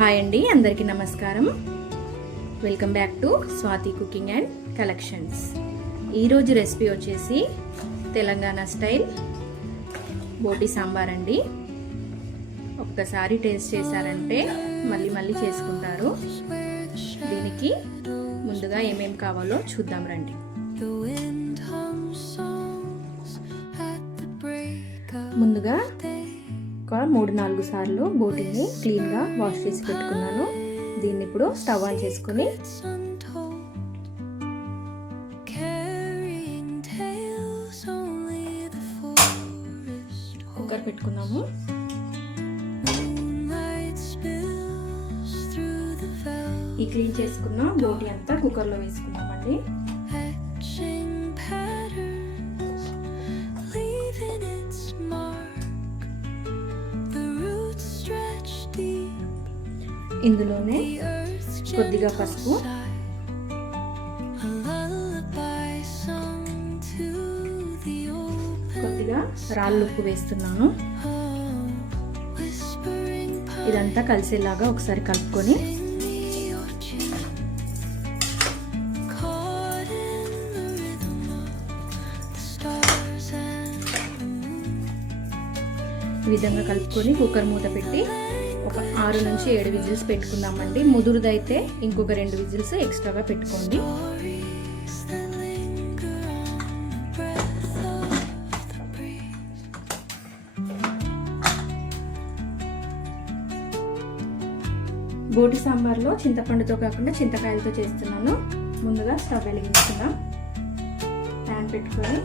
Hi అండి, అందరికీ నమస్కారం. Welcome back to Swathi cooking and collections. ఈరోజు రెసిపీ వచ్చేసి తెలంగాణ స్టైల్ బోటి సాంబార్ అండి. ఒక్కసారి టేస్ట్ చేశారంటే మళ్ళీ మళ్ళీ చేసుకుంటారు. దీనికి ముందుగా ఏమేమి కావాలో చూద్దాం రండి. ముందుగా ఒక 3-4 సార్లు బోటిని క్లీన్గా వాష్ చేసి పెట్టుకున్నాను. దీన్ని ఇప్పుడు స్టవ్ ఆన్ చేసుకుని కుక్కర్ పెట్టుకున్నాము. ఈ క్లీన్ చేసుకున్న బోటి అంతా కుక్కర్లో వేసుకున్నామండి. ఇందులోనే కొద్దిగా పసుపు, కొద్దిగా రాళ్ళుప్పు వేస్తున్నాను. ఇదంతా కలిసేలాగా ఒకసారి కలుపుకొని ఈ విధంగా కలుపుకొని కుక్కర్ మూత పెట్టి ఒక 6 నుంచి 7 విజిల్స్ పెట్టుకుందామండి. ముదురుదైతే ఇంకొక 2 విజిల్స్ ఎక్స్ట్రాగా పెట్టుకోండి. బోటి సాంబార్లో చింతపండుతో కాకుండా చింతకాయలతో చేస్తున్నాను. ముందుగా స్టవ్ వెలిగించుకుందాం. ప్యాన్ పెట్టుకొని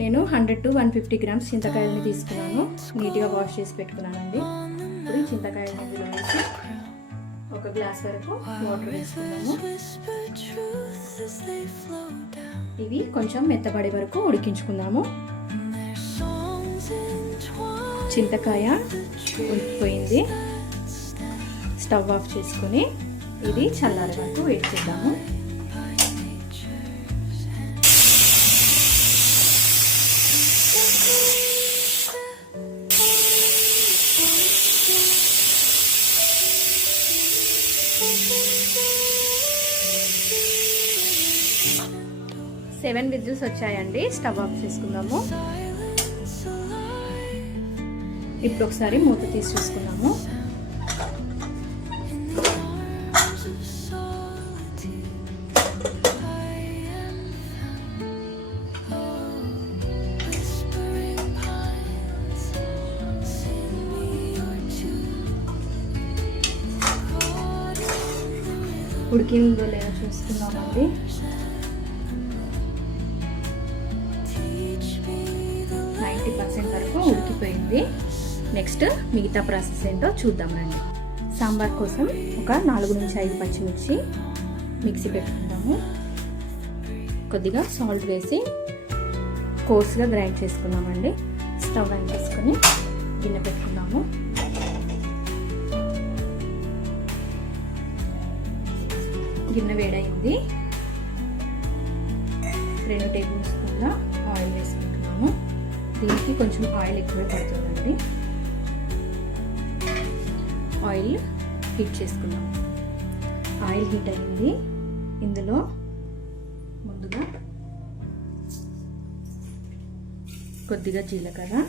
నేను 100 to 150 గ్రామ్స్ చింతకాయలని తీసుకున్నాను. నీట్గా వాష్ చేసి పెట్టుకున్నానండి. ఇప్పుడు చింతకాయలని ఇందులో వేసి 1 గ్లాస్ వరకు వాటర్ వేసుకున్నాము. ఇవి కొంచెం మెత్తబడే వరకు ఉడికించుకుందాము. చింతకాయ ఉడికిపోయింది. స్టవ్ ఆఫ్ చేసుకొని ఇది చల్లారే వరకు వెయిట్ చేద్దాము. సెవెన్ విజిల్స్ వచ్చాయండి. స్టవ్ ఆఫ్ చేసుకుందాము. ఇప్పుడు ఒకసారి మూత తీసి చూసుకుందాము. ఉడికిందో లేదో చూసుకుందామండి. వరకు ఉడికిపోయింది. నెక్స్ట్ మిగతా ప్రాసెస్ ఏంటో చూద్దాం రండి. సాంబార్ కోసం ఒక 4 నుంచి 5 పచ్చిమిర్చి మిక్సీ పెట్టుకుందాము. కొద్దిగా సాల్ట్ వేసి కోర్స్గా గ్రైండ్ చేసుకుందామండి. స్టవ్ ఆన్ చేసుకొని గిన్నె పెట్టుకుందాము. గిన్నె వేడైంది. 2 టేబుల్ స్పూన్ల ఆయిల్ వేసుకుంటున్నాము. దీనికి కొంచెం ఆయిల్ ఎక్కువే పడుతుందండి. ఆయిల్ హీట్ చేసుకున్నాం. ఆయిల్ హీట్ అయింది. ఇందులో ముందుగా కొద్దిగా జీలకర్ర,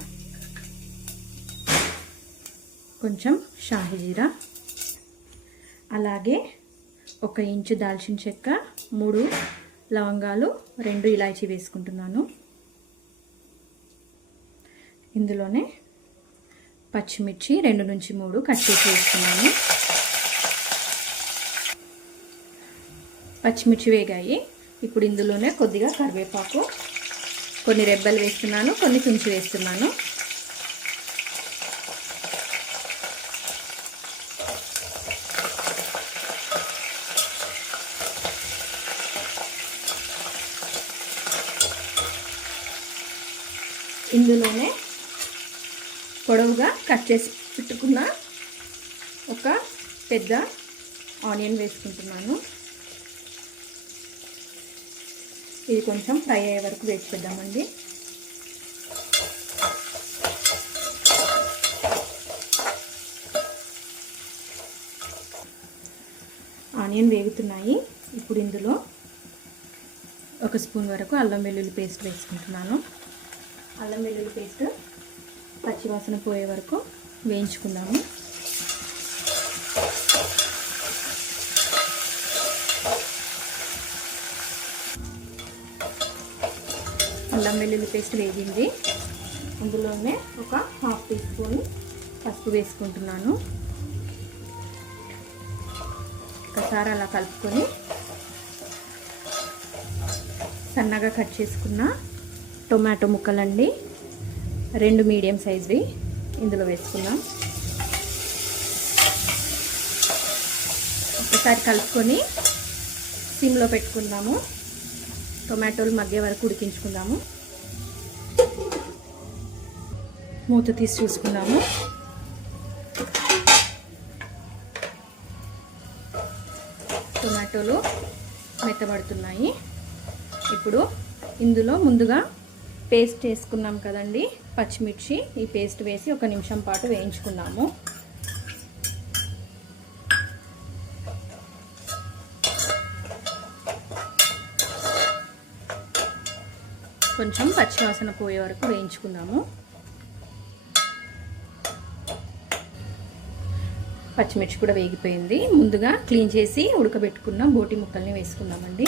కొంచెం షాహీ జీరా, అలాగే 1 ఇంచు దాల్చిన చెక్క, 3 లవంగాలు, 2 ఇలాచీ వేసుకుంటున్నాను. ఇందులోనే పచ్చిమిర్చి 2 నుంచి 3 కట్ చేసి వేస్తున్నాను. పచ్చిమిర్చి వేగాయి. ఇప్పుడు ఇందులోనే కొద్దిగా కరివేపాకు, కొన్ని రెబ్బలు వేస్తున్నాను, కొన్ని తుంచి వేస్తున్నాను. ఇందులోనే పొడవుగా కట్ చేసి పెట్టుకున్న ఒక పెద్ద ఆనియన్ వేసుకుంటున్నాను. ఇది కొంచెం ఫ్రై అయ్యే వరకు వేచి పెడదామండి. ఆనియన్ వేగుతున్నాయి. ఇప్పుడు ఇందులో 1 స్పూన్ వరకు అల్లం వెల్లుల్లి పేస్ట్ వేసుకుంటున్నాను. అల్లం వెల్లుల్లి పేస్ట్ పచ్చివాసన పోయే వరకు వేయించుకుందాము. అల్లం వెల్లుల్లి పేస్ట్ వేగింది. అందులోనే ఒక 1/2 టీ స్పూన్ పసుపు వేసుకుంటున్నాను. ఒకసారి అలా కలుపుకొని సన్నగా కట్ చేసుకున్న టొమాటో ముక్కలండి, 2 మీడియం సైజ్వి ఇందులో వేసుకుందాం. ఒకసారి కలుపుకొని సిమ్లో పెట్టుకుందాము. టొమాటోలు మధ్య వరకు ఉడికించుకుందాము. మూత తీసి చూసుకుందాము. టొమాటోలు మెత్తబడుతున్నాయి. ఇప్పుడు ఇందులో ముందుగా పేస్ట్ చేసుకున్నాం కదండి పచ్చిమిర్చి, ఈ పేస్ట్ వేసి 1 నిమిషం పాటు వేయించుకుందాము. కొంచెం పచ్చివాసన పోయే వరకు వేయించుకుందాము. పచ్చిమిర్చి కూడా వేగిపోయింది. ముందుగా క్లీన్ చేసి ఉడకబెట్టుకున్న బోటి ముక్కల్ని వేసుకుందామండి.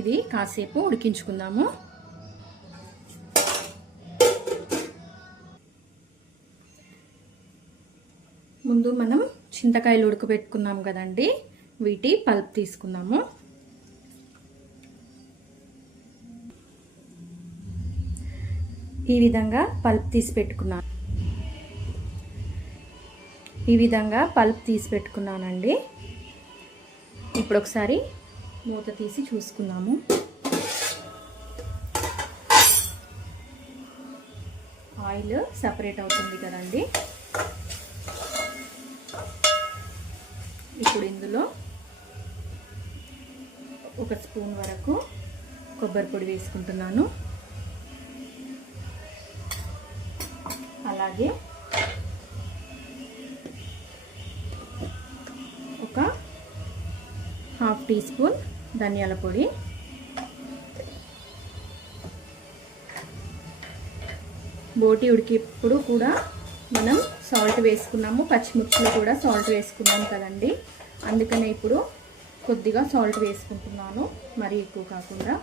ఇది కాసేపు ఉడికించుకుందాము. ముందు మనం చింతకాయలు ఉడకబెట్టుకున్నాం కదండి, వీటి పల్ప్ తీసుకుందాము. ఈ విధంగా పల్ప్ తీసి పెట్టుకున్నానండి. ఇప్పుడు ఒకసారి మూత తీసి చూసుకుందాము. ఆయిల్ సపరేట్ అవుతుంది కదండి. ఇప్పుడు ఇందులో 1 స్పూన్ వరకు కొబ్బరి పొడి వేసుకుంటున్నాను. అలాగే ఒక 1/2 టీ స్పూన్ ధనియాల పొడి, బోటి ఉడికేప్పుడు కూడా మనం సాల్ట్ వేసుకున్నాము, పచ్చిమిర్చిలో కూడా సాల్ట్ వేసుకున్నాం కదండి. అందుకనే ఇప్పుడు కొద్దిగా సాల్ట్ వేసుకుంటున్నాను, మరీ ఎక్కువ కాకుండా.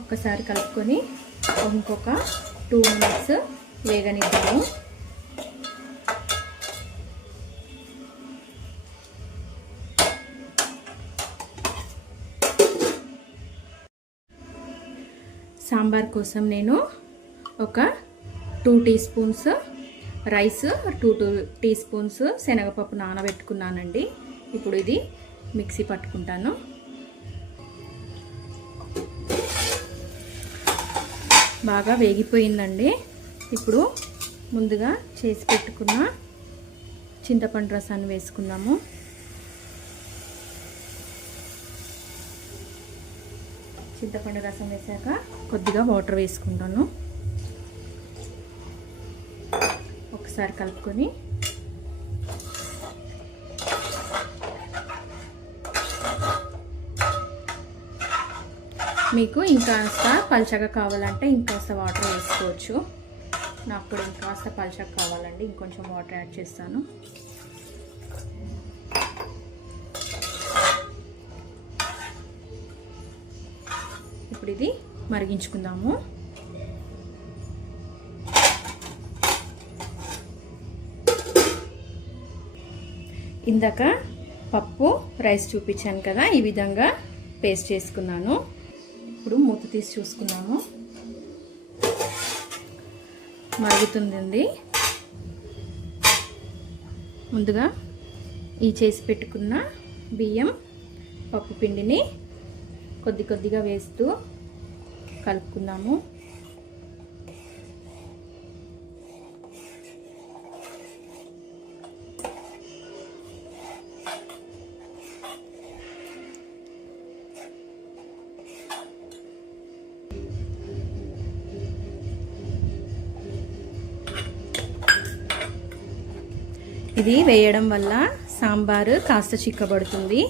ఒక్కసారి కలుపుకొని ఇంకొక 2 మినిట్స్ వేగనిద్దాము. సాంబార్ కోసం నేను ఒక 2 teaspoons rice, 2 teaspoons శనగపప్పు నానబెట్టుకున్నానండి. ఇప్పుడు ఇది మిక్సీ పట్టుకుంటాను. బాగా వేగిపోయిందండి. ఇప్పుడు ముందుగా చేసి పెట్టుకున్న చింతపండు రసాన్ని వేసుకుందాము. చింతపండు రసం వేసాక కొద్దిగా వాటర్ వేసుకుంటాను. ఒకసారి కలుపుకొని మీకు ఇంకాస్త పల్చగా కావాలంటే ఇంకాస్త వాటర్ వేసుకోవచ్చు. నాకు కూడా ఇంకాస్త పల్చగా కావాలండి, ఇంకొంచెం వాటర్ యాడ్ చేస్తాను. ఇప్పుడు ఇది మరిగించుకుందాము. ఇందాక పప్పు రైస్ చూపించాను కదా, ఈ విధంగా పేస్ట్ చేసుకున్నాను. ఇప్పుడు మూత తీసి చూసుకున్నాము. మరుగుతుంది. ముందుగా ఈ చేసి పెట్టుకున్న బియ్యం పప్పు పిండిని కొద్ది కొద్దిగా వేస్తూ కలుపుకుందాము. ఇది వేయడం వల్ల సాంబారు కాస్త చిక్కబడుతుంది.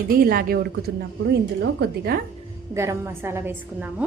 ఇది ఇలాగే ఉడుకుతున్నప్పుడు ఇందులో కొద్దిగా గరం మసాలా వేసుకుందాము.